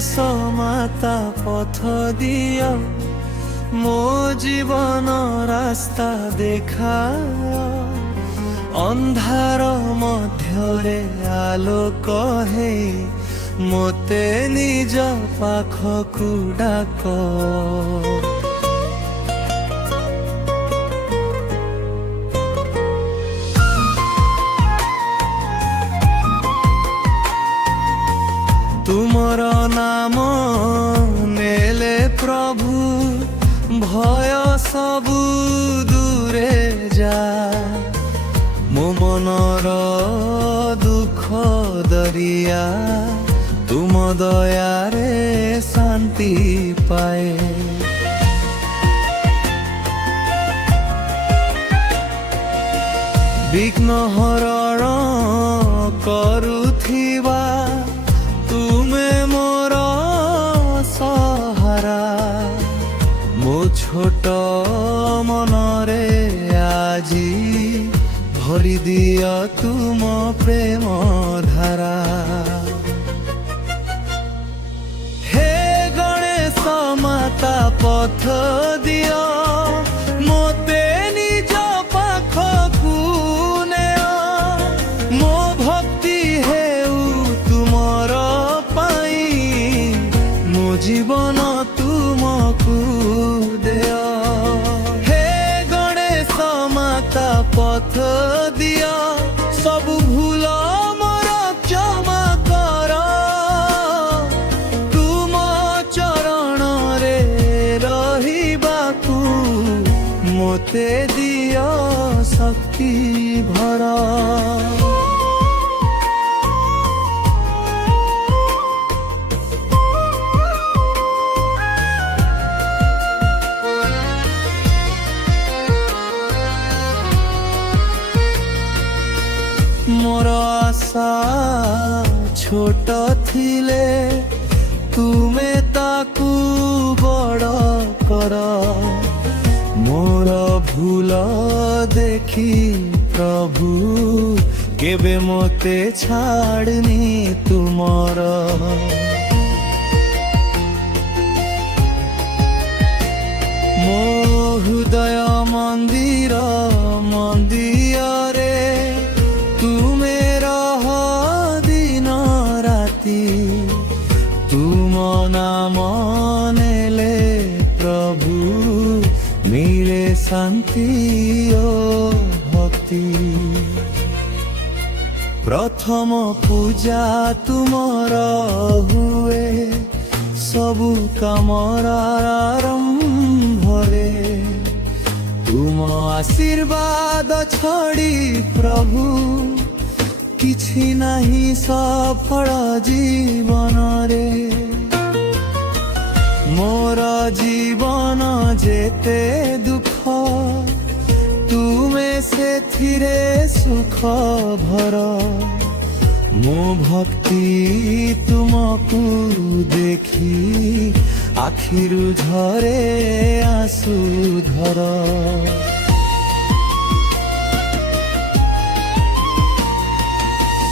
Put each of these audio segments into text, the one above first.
ମାତା ପଥ ଦିଅ, ମୋ ଜୀବନ ରାସ୍ତା ଦେଖାଅ। ଅନ୍ଧାର ମଧ୍ୟରେ ଆଲୋକ ହେଇ ମୋତେ ନିଜ ପାଖକୁ ଡାକ। ତୁମର ନାମ ନେଲେ ପ୍ରଭୁ, ଭୟ ସବୁ ଦୂରେ ଯାଏ। ମୋ ମନର ଦୁଃଖ ଦରିଆ ତୁମ ଦୟାରେ ଶାନ୍ତି ପାଏ। ବିଘ୍ନ ହରଣ କରୁଥିବା ତୁମେ ମୋର ସହାରା। ମୋ ଛୋଟ ମନରେ ଆଜି ଭରି ଦିଅ ତୁମ ପ୍ରେମ ଧାରା। ହେ ଗଣେଶ ମାତା ପଥ ଦିଅ, ମୋତେ ନିଜ ପାଖକୁ ନେଅ। ମୋ ଭକ୍ତି ହେଉ ତୁମର ପାଇଁ, ମୋ ଜୀବନ ତୁମକୁ ଦେୟ। ହେ ଗଣେଶ ମାତା ପଥ ଦିଅ, ସବୁ ଭୁଲ ମୋର କ୍ଷମା କର। ତୁମ ଚରଣରେ ରହିବାକୁ ମୋତେ ଦିଅ ଶକ୍ତି ଭର। ମୋର ଆଶା ଛୋଟ ଥିଲେ ତୁମେ ତାକୁ ବଡ଼ କର। ମୋର ଭୁଲ ଦେଖି ପ୍ରଭୁ କେବେ ମୋତେ ଛାଡ଼ନି ତୁମର। ମୋ ହୃଦୟ ମନ୍ଦିରରେ ତୁମେ ରହ ଦିନ ରାତି। ତୁମ ନାମ ନେଲେ ପ୍ରଭୁ ମିଳେ ଶାନ୍ତି ଓ ଭକ୍ତି। ପ୍ରଥମ ପୂଜା ତୁମର ହୁଏ ସବୁ କାମର ଆରମ୍ଭରେ। ତୁମ ଆଶୀର୍ବାଦ ଛଡ଼ି ପ୍ରଭୁ କିଛି ନାହିଁ ସଫଳ ଜୀବନରେ। ମୋର ଜୀବନ ଯେତେ ଦୁଃଖ, ତୁମେ ସେଥିରେ ସୁଖ ଭର। ମୋ ଭକ୍ତି ତୁମକୁ ଦେଖି ଆଖିରୁ ଝରେ ଆସୁଧର।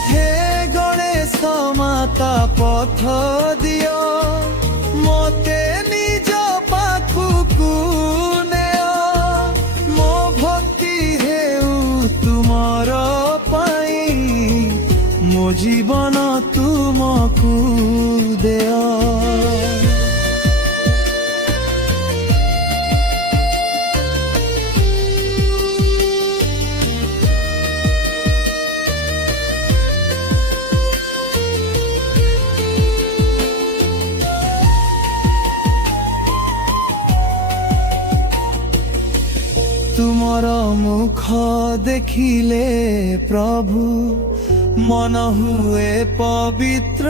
ହେ ଗଣେଶ ମାତା ପଥ ଦିଅ, ମୋତେ ନିଜ ପାଖକୁ ନେଅ। ମୋ ଭକ୍ତି ହେଉ ତୁମର ପାଇଁ, ମୋ ଜୀବନ ତୁମକୁ ଦେୟ। ତୁମର ମୁଖ ଦେଖିଲେ ପ୍ରଭୁ ମନ ହୁଏ ପବିତ୍ର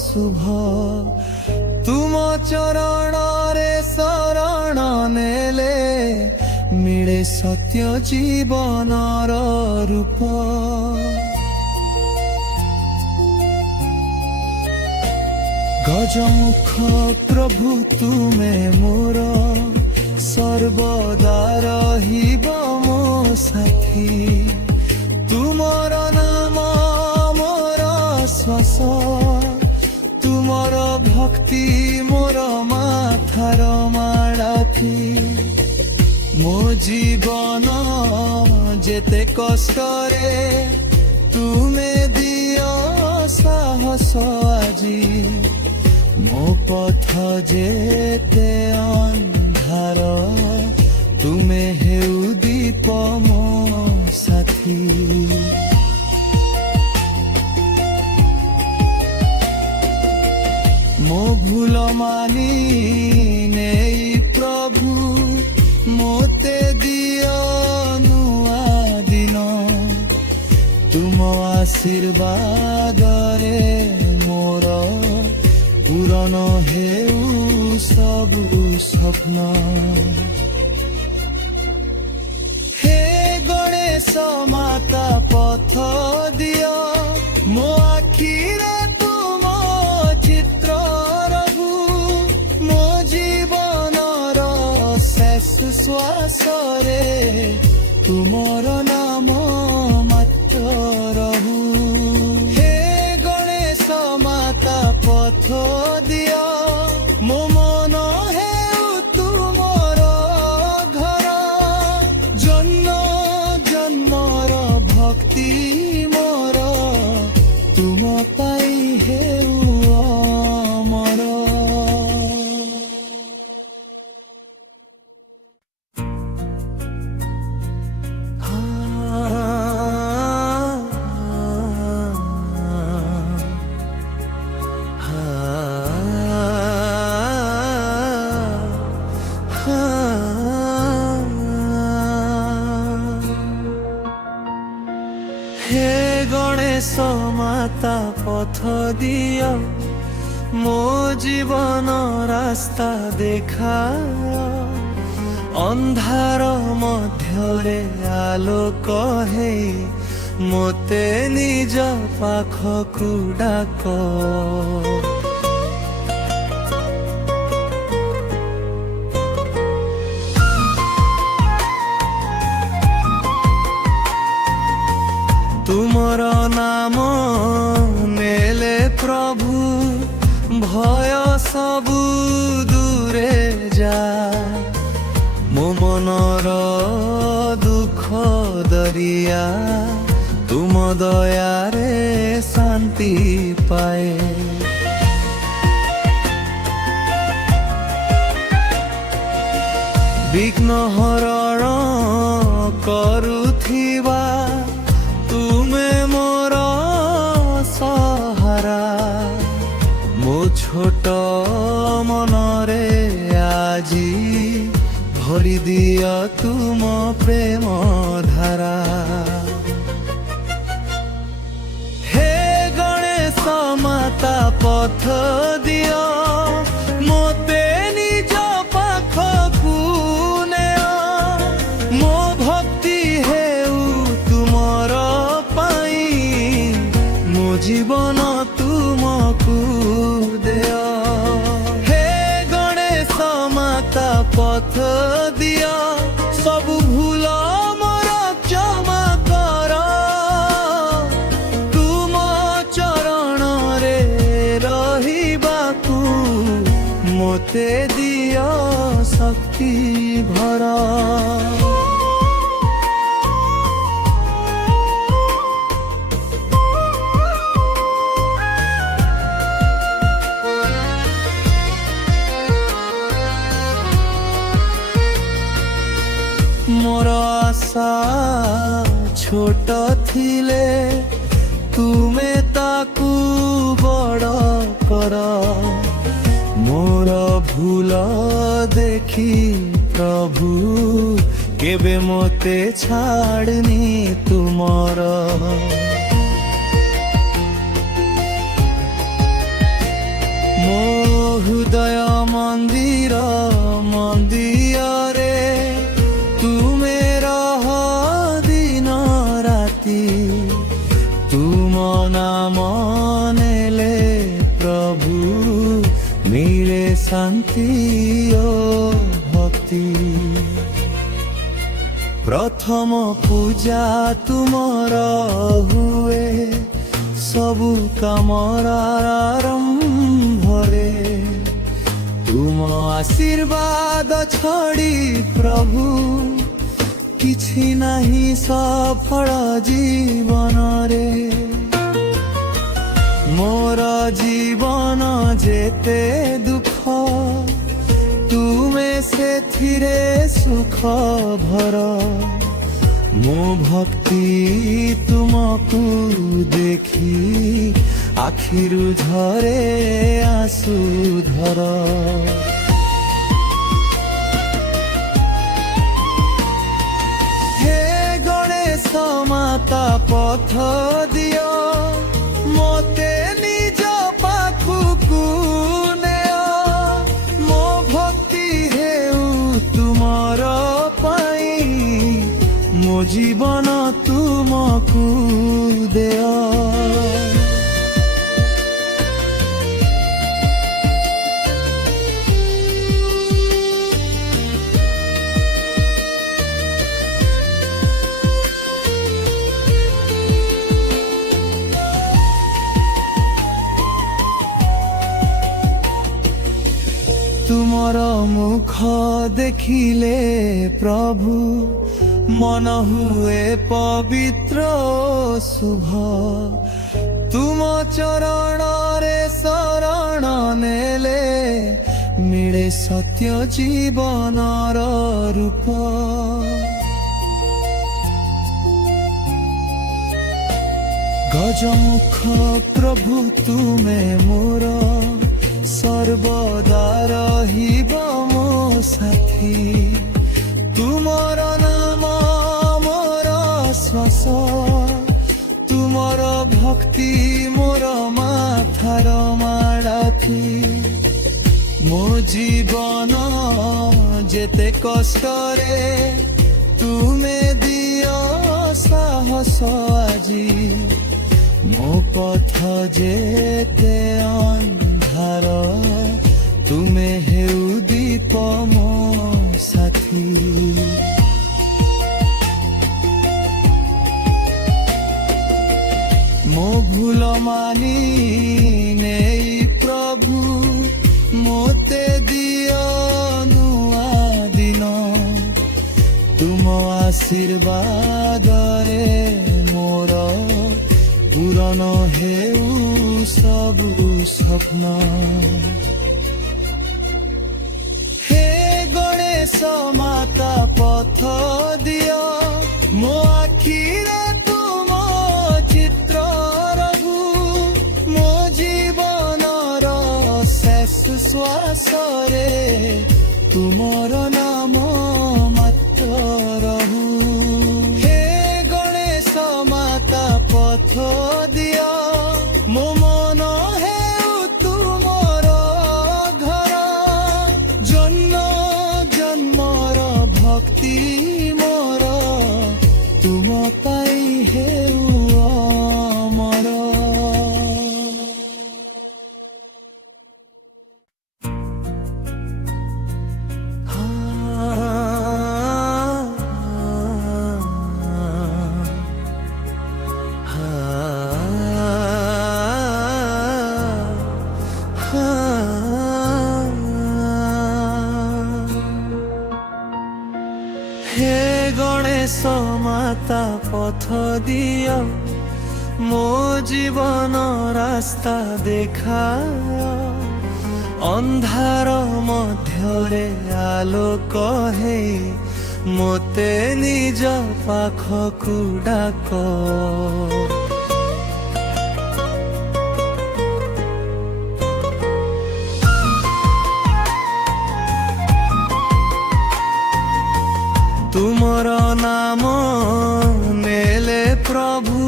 ଶୁଭ। ତୁମ ଚରଣରେ ଶରଣ ନେଲେ ମିଳେ ସତ୍ୟ ଜୀବନର ରୂପ। ଗଜମୁଖ ପ୍ରଭୁ ତୁମେ ମୋର, ସର୍ବଦା ରହିବ ମୋ ସାଥୀ। ତୁମର ନାମ ମୋର ଶ୍ୱାସ, ତୁମ ତୁମର ଭକ୍ତି ମୋର ମାଥାର ମାଳାଥି ମୋ ଜୀବନ ଯେତେ କଷ୍ଟରେ ତୁମେ ଦିଅ ସାହସ ଆଜି ମୋ ପଥ ଯେତେ ଅନ୍ଧାର ତୁମେ ହେଉ ଦୀପ ମୋ ସାଥୀ ମୋ ଭୁଲ ମାନି ନେଇ ପ୍ରଭୁ ମୋତେ ଦିଅ ନୂଆ ଦିନ ତୁମ ଆଶୀର୍ବାଦରେ ମୋର ପୂରଣ ହେଉ ସବୁ ସ୍ୱପ୍ନ ହେ ଗଣେଶ ମାତା ପଥ ଦିଅ ମୋ ଆଖିରେ ତୁମ ଚିତ୍ର ରହୁ ମୋ ଜୀବନର ଶେଷ ଶ୍ୱାସରେ ତୁମର ନାମ ମାତ୍ର ରହୁ ହେ ଗଣେଶ ମାତା ପଥ ଦିଅ ମୋ ମନ ହେଉ ତୁମର ଘର ଜନ୍ମ ଜନ୍ମର ଭକ୍ତି ମୋର ତୁମ ପାଇଁ ହେଉ ଅମର হে গণেশ মাতা পথ দিଅ ମୋ ଜୀବନ ରାସ୍ତା ଦେଖାଅ ଅନ୍ଧାର ମଧ୍ୟରେ ଆଲୋକ ହେଇ ମୋତେ ନିଜ ପାଖକୁ ଡାକ ତୁମର ନାମ ନେଲେ ପ୍ରଭୁ ଭୟ ସବୁ ଦୂରେ ଯାଏ ମୋ ମନର ଦୁଃଖ ଦରିଆ ତୁମ ଦୟାରେ ଶାନ୍ତି ପାଏ ବିଘ୍ନ ହରଣ କରୁଥିବା ତୁମେ ମୋର ସହାରା ମୋ ଛୋଟ ମନରେ ଆଜି ଭରି ଦିଅ ତୁମ ପ୍ରେମ ଧାରା ହେ ଗଣେଶ ମାତା ପଥ ଦିଅ ମୋତେ ନିଜ ପାଖକୁ ନେଅ ମୋ ଭକ୍ତି ହେଉ ତୁମର ପାଇଁ ମୋ ଜୀବନ ତୁମକୁ ଦେଅ ହେ ଗଣେଶ ମାତା ପଥ ଦିଅ ସବୁ ଭୁଲ ମୋର କ୍ଷମା କର ତୁମ ଚରଣରେ ରହିବାକୁ ମୋତେ ଦିଅ ଶକ୍ତି ଭର ମୋର ଆଶା ଛୋଟ ଥିଲେ ତୁମେ ତାକୁ ବଡ଼ କର ମୋର ଭୁଲ ଦେଖି ପ୍ରଭୁ କେବେ ମୋତେ ଛାଡ଼ନି ତୁମର ମୋ ହୃଦୟ ମନ୍ଦିର ମନ୍ଦିରରେ ତୁମେ ରହ ଦିନ ରାତି ତୁମ ନାମ ନେଲେ ପ୍ରଭୁ ମିଳେ ଶାନ୍ତି ଓ ଭକ୍ତି ପ୍ରଥମ ପୂଜା ତୁମର ହୁଏ सबु कामर आरंभरे तुम आशीर्वाद छड़ी प्रभु किछि नहीं सफल जीवन रे मोर जीवन जेते दुख तुमे से थिरे सुख भर मो भक्ति तुमको देखी आखिरु झरे आंसू धर हे गणेश माता पथ दियो मोते निज पाखुकु नेय मो भक्ति हेउ तुमर पाई मो जीवन तुमको देय तुमर मुख देखिले प्रभु मन हुए पवित्र शुभ तुम चरण रे शरण नेले मिले सत्य जीवन रूप गजमुख प्रभु तुमे मोर सर्वदा रहिब मो साथी तुमर नाम मोर श्वास तुमर भक्ति मोर माथार माड़ाथी मो जीवन जेते कष्ट रे तुमे दियो साहस आजी मो पथ जेते अन्धार तुमे हेउ दीप मो साथी मो भूल मानी नेई प्रभु मोते दियो नुआ दिन तुम आशीर्वाद रे मोर पूरण हेउ सबु स्वप्न हे गणेश माता पथ दियो मो आखिरे तुम चित्र रघु मो जीवनर शेष श्वास रे तुमर नाम मात्र रहु हे गणेश माता पथ दियो मो मन हेउ तुमर घर जन्म जन्मर भक्ति मोर तुम पाई हेउ अमर हे गणेश माता पथ दियो मो जीवन रास्ता देखा अंधार मध्यरे आलोक हे मोते निज पाखकु डाक तुमर नाम नेले प्रभु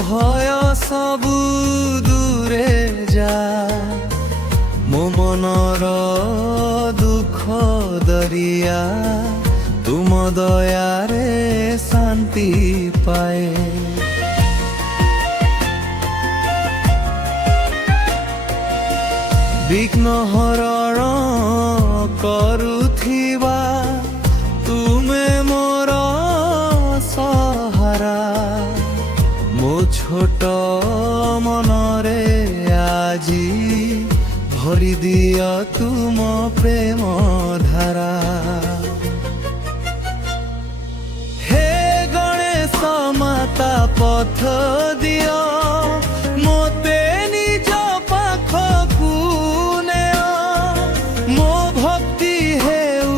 भय सबु दूरे जा मो मनर दुख दरिया तुम दया रे शांति पाए विघ्न हरण करुथिबा तुमे मोर सहारा मो छोट ଭରି ଦିଅ ତୁମ ପ୍ରେମ ଧାରା। ହେ ଗଣେଶ ମାତା ପଥ ଦିଅ ମୋତେ ନିଜ ପାଖକୁ ନେଅ। ମୋ ଭକ୍ତି ହେଉ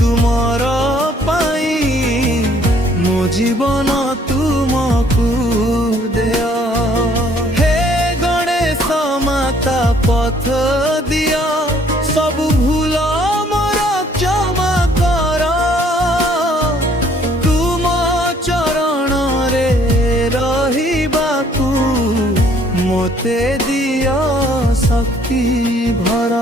ତୁମର ପାଇଁ, ମୋ ଜୀବନ ତୁମକୁ ଦେଅ। ହେ ଗଣେଶ ମାତା ପଥ ଦିଅ ସବୁ ଭୁଲ ମୋର କ୍ଷମା କର। ତୁମ ଚରଣରେ ରହିବାକୁ ମୋତେ ଦିଅ ଶକ୍ତି ଭର।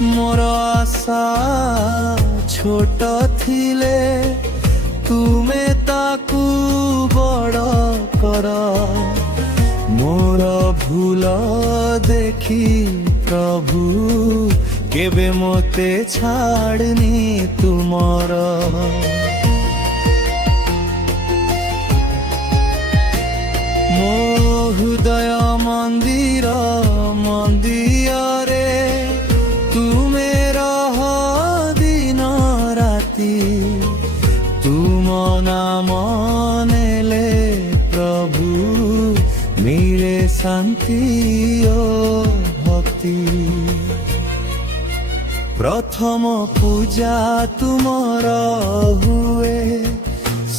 ମୋର ଆଶା ଛୋଟ ଥିଲେ ତୁମେ ତାକୁ ବଡ଼ କର। ମୋର ଭୁଲ ଦେଖି ପ୍ରଭୁ କେବେ ମୋତେ ଛାଡ଼ନି ତୁମର। ମୋ ହୃଦୟ ମନ୍ଦିର ମନ୍ଦିରରେ ତୁମେ ରହ ଦିନ ରାତି। ତୁମ ନାମ ନେଲେ ପ୍ରଭୁ ମିଳେ ଶାନ୍ତି ଓ ଭକ୍ତି। ପ୍ରଥମ ପୂଜା ତୁମର ହୁଏ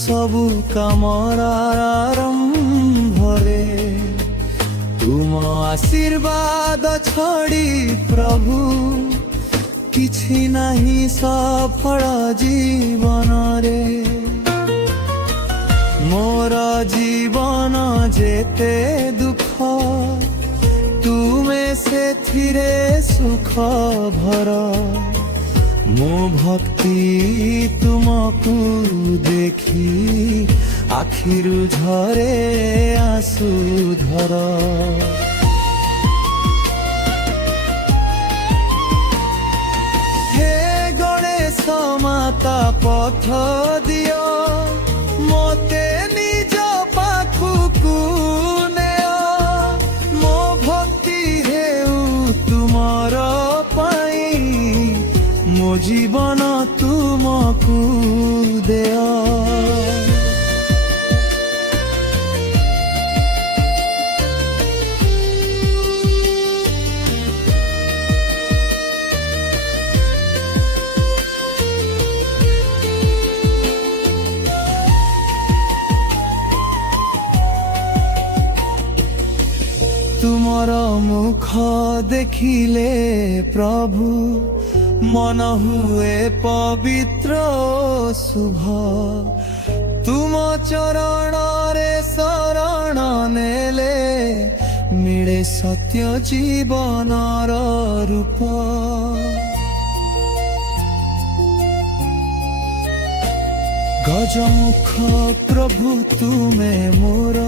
ସବୁ କାମର ଆରମ୍ଭରେ। ତୁମ ଆଶୀର୍ବାଦ ଛଡ଼ି ପ୍ରଭୁ କିଛି ନାହିଁ ସଫଳ ଜୀବନରେ। ମୋର ଜୀବନ ଯେତେ ଦୁଃଖ ତୁମେ ସେଥିରେ ସୁଖ ଭର। ମୋ ଭକ୍ତି ତୁମକୁ ଦେଖି ଆଖିରୁ ଝରେ ଆସୁଧର। ହେ ଗଣେଶ ମାତା ପଥ ଦିଅ ମୋତେ ନିଜ ପାଖକୁ ନେଅ। ମୋ ଭକ୍ତି ହେଉ ତୁମର ପାଇଁ, ମୋ ଜୀବନ ତୁମକୁ ଦେଅ। ତୁମର ମୁଖ ଦେଖିଲେ ପ୍ରଭୁ ମନ ହୁଏ ପବିତ୍ର ଶୁଭ। ତୁମ ଚରଣରେ ଶରଣ ନେଲେ ମିଳେ ସତ୍ୟ ଜୀବନର ରୂପ। ଗଜମୁଖ ପ୍ରଭୁ ତୁମେ ମୋର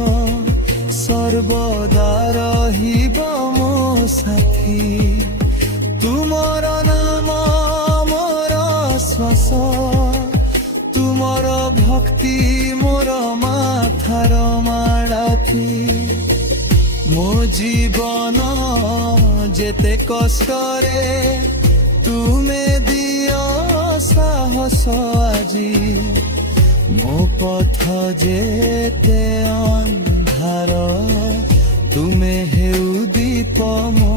ସର୍ବଦା ରହିବ ମୋ ସାଥୀ। ତୁମର ନାମ ମୋର ଶ୍ୱାସ, ତୁମର ଭକ୍ତି ମୋର ମାଥାର ମାଳାଥି। ମୋ ଜୀବନ ଯେତେ କଷ୍ଟରେ ତୁମେ ଦିଅ ସାହସ ଆଜି। ମୋ ପଥ ଯେତେ ଅନ୍ଧାର ତୁମେ ହେଉ ଦୀପ ମୋ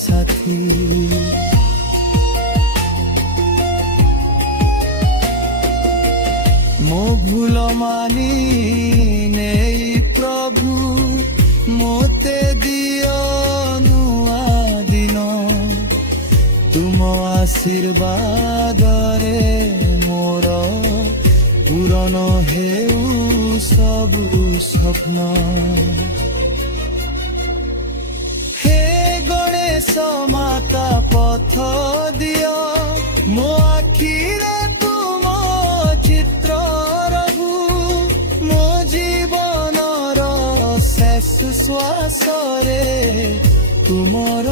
ସାଥୀ। ମୋ ଭୁଲ ମାନି ନେଇ ପ୍ରଭୁ ମୋତେ ଦିଅ ନୂଆ ଦିନ। ତୁମ ଆଶୀର୍ବାଦରେ ମୋର ପୂରଣ ହେଉ ସବୁ ସ୍ୱପ୍ନ। ହେ ଗଣେଶ ମାତା ପଥ ଦିଅ ମୋ ଆଖିରେ ତୁମ ଚିତ୍ର ରହୁ। ମୋ ଜୀବନର ଶେଷ ଶ୍ୱାସରେ ତୁମର